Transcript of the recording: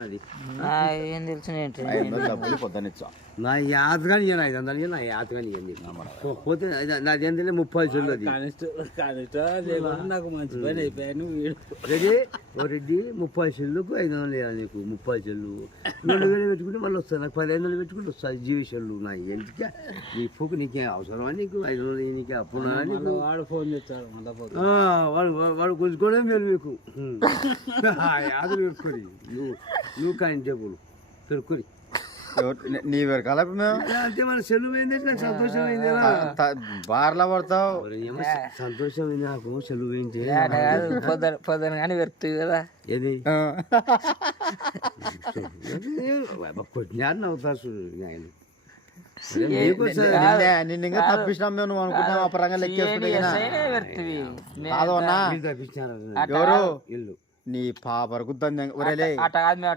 ఏం తెలిసిన నా యాత కానీ ఇయ్యను 500 నా యాత కానీ ఇవ్వండి పోతే నాదేం తెలియదు 30 చెల్లు అది నాకు మంచి పని అయిపోయాను రెడీ ఓ రెడ్డి 30 చెల్లుకు 500 ఇవ్వాలి నీకు 30 చెల్లు 2,000 పెట్టుకుంటే మళ్ళీ వస్తుంది నాకు 1500 పెట్టుకుంటే వస్తుంది జీవి చెల్లు నా ఎందుకే నీ పూకు నీకేం అవసరమా నీకు 500 నీకే అప్పున్నా నీకు వాడు ఫోన్ చేస్తాడు వాడు వాడు గుంజుకోవడం మీరు మీకు యాదలు పెట్టుకొని నువ్వు కానీ చెప్పులు పెట్టుకొని నీ కలప అంటే మన సెలవు అయింది నాకు సంతోషం అయింది బార్లా పడతావు సంతోషం అయింది నాకు సెలవు అయింది పొద్దున కానీ పెరుగుతుంది కదా ఏది కొట్టినారు నవ్వుతారు నిన్న ఇంకా తప్పించినాం మేము నువ్వు అనుకుంటున్నావు ఆ పరంగా లెక్కేసుకుంటే ఎవరు ఇల్లు నీ పాప వరకు